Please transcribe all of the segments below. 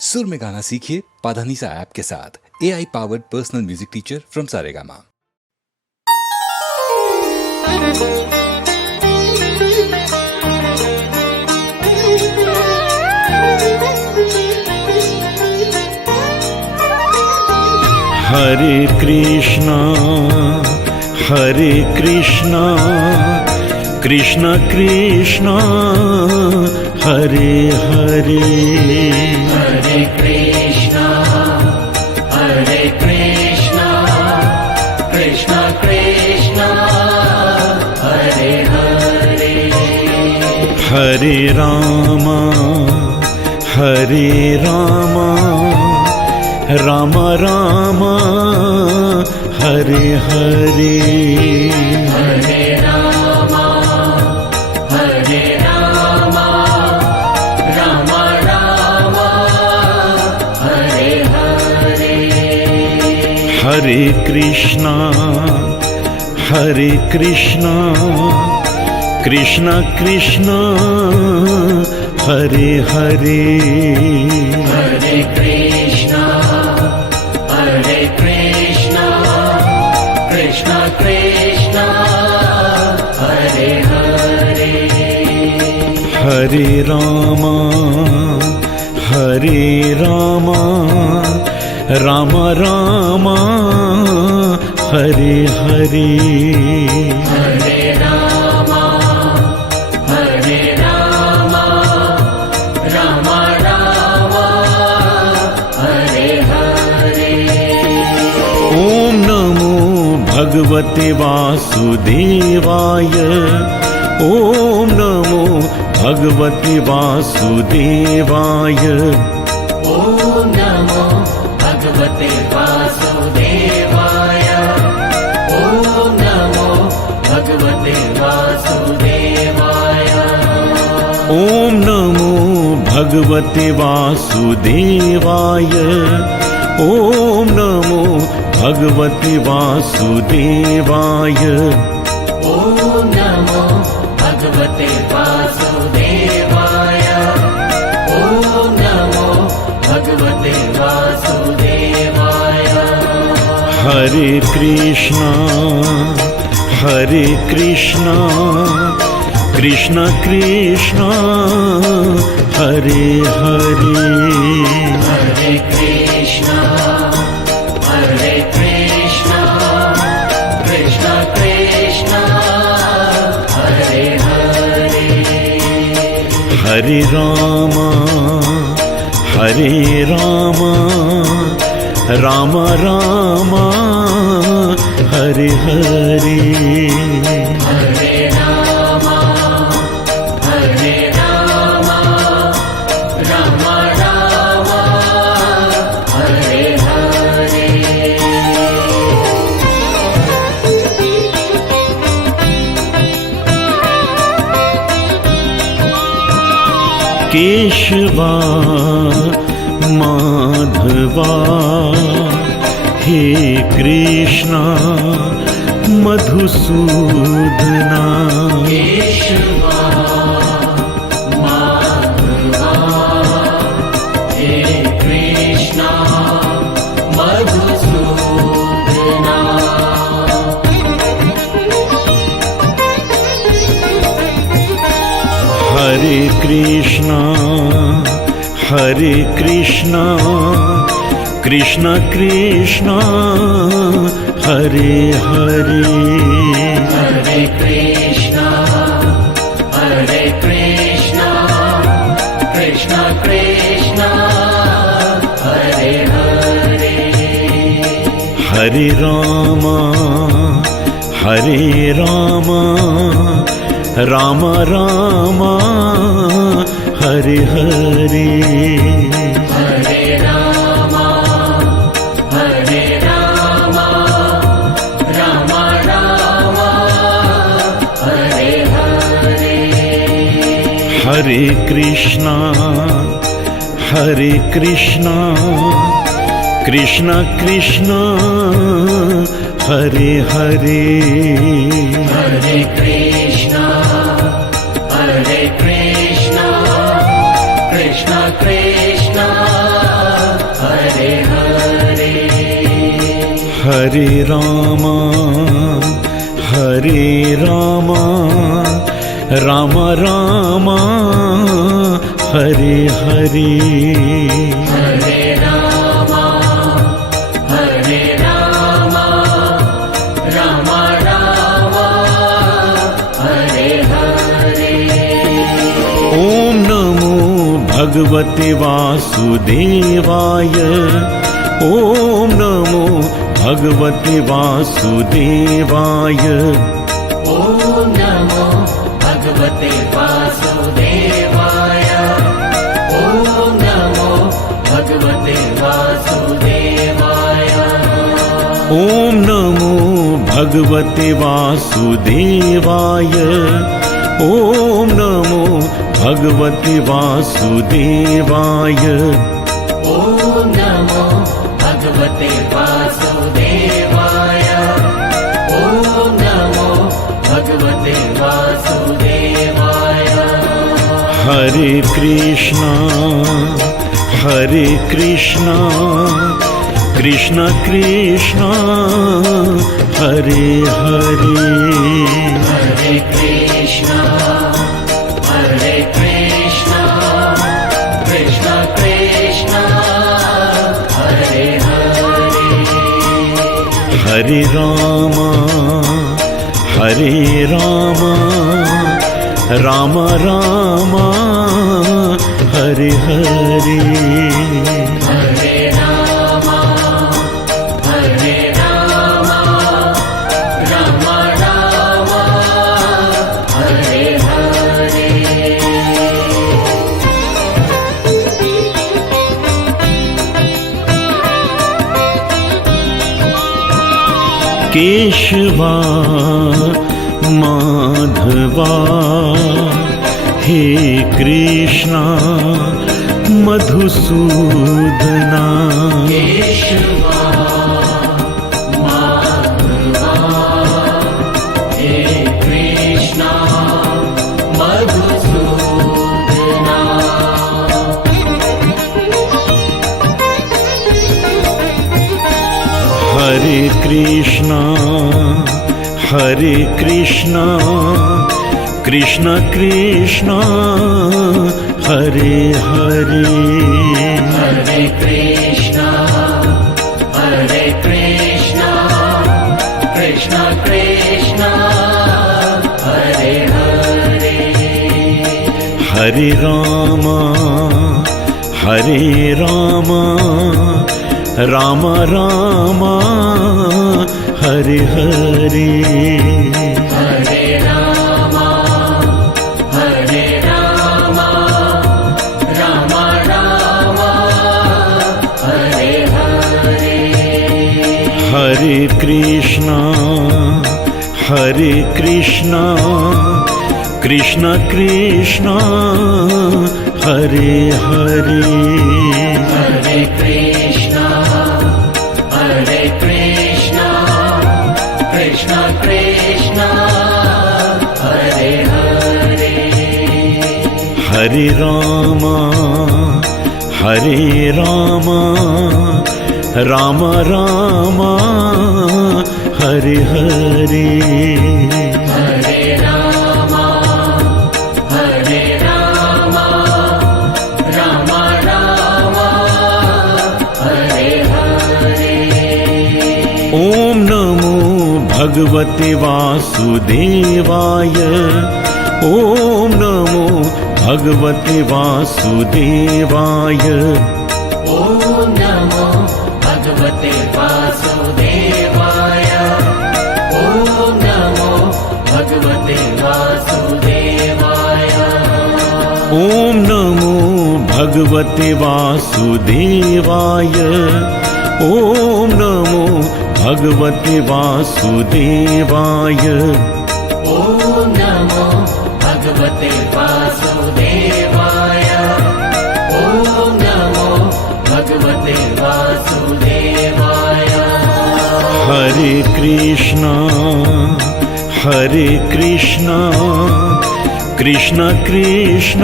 सुर में गाना सीखिए पाधानीसा ऐप के साथ। AI powered personal music teacher from Saregama. Hare Krishna Krishna Krishna Hare Hare, Hare Krishna Krishna Krishna Hare Hare, Hare Rama Rama Rama Hare Hare, Hare Rama Rama Rama Hare Hare, Hare Krishna Krishna Krishna Hare Hare, Hare Krishna Krishna Krishna Hare Hare, Hare Rama Rama Rama Hare Hare, Hare Rama Rama Rama Hare Hare, ओम नमो भगवते वासुदेवाय, ओम नमो भगवते वासुदेवाय, ओम नमो भगवते वासुदेवाय, ओम नमो भगवते वासुदेवाय, ओम नमो भगवते वासुदेवाय, ओम नमो भगवते वासुदेवाय, ओम नमो भगवते वासुदेवाय, ओम नमो भगवते वासुदेवाय, हरे कृष्णा कृष्ण कृष्ण हरे हरे, हरे कृष्णा कृष्ण कृष्ण हरे हरे, हरे राम राम राम हरे हरे, हरे राम राम राम हरे हरे, केशवा माधवा हे कृष्णा मधुसूदना, केशवा माधवा हे कृष्णा मधुसूदना, हरे कृष्णा कृष्ण कृष्ण हरे हरे, हरे कृष्णा कृष्ण कृष्ण हरे हरे, हरे राम राम राम हरे हरे, हरे राम राम राम हरे हरे, हरे कृष्णा कृष्ण कृष्ण हरे हरे, हरे कृष्णा कृष्ण कृष्ण हरे राम राम राम हरे हरे हरे राम राम राम हरे हरे। ओम नमो भगवते वासुदेवाय ओम नमो भगवते वासुदेवाय ओम नमो भगवते वासुदेवाय ओम नमो भगवते वासुदेवाय ओम नमो भगवते वासुदेवाय ओम नमो भगवते वासुदेवाय ओम नमो भगवते वासुदेवाय ओम नमो भगवते वासुदेवाय। हरे कृष्णा कृष्ण कृष्ण हरे हरे हरे कृष्णा कृष्ण कृष्ण हरे हरे। हरे राम राम राम हरे हरे हरे राम राम राम हरे हरे। केशवा माधवा हे कृष्णा मधुसूदना केशवा माधवा हे कृष्णा मधुसूदना। हरे कृष्णा कृष्ण कृष्ण हरे हरे हरे कृष्णा कृष्ण कृष्ण हरे हरे। हरे राम राम राम हरे हरे हरे राम राम राम हरे हरे। हरे कृष्णा कृष्ण कृष्ण हरे हरे हरे कृष्णा कृष्ण कृष्ण हरे हरे। हरे राम राम राम हरे हरे हरे राम राम राम हरे हरे। ओम नमो भगवते वासुदेवाय ओम नमो भगवते वासुदेवाय ओम नमो भगवते वासुदेवाय ओम नमो भगवते वासुदेवाय ओम नमो भगवते वासुदेवाय ओम नमो भगवते वासुदेवाय ओम नमो भगवते वासुदेवाय ओम नमो भगवते वासुदेवाय। हरे कृष्णा कृष्ण कृष्ण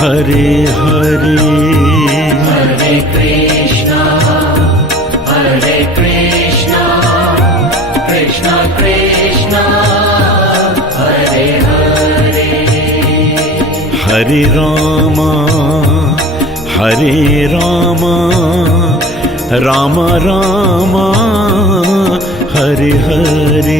हरे हरे हरे कृष्णा हरे रामा राम राम हरे हरे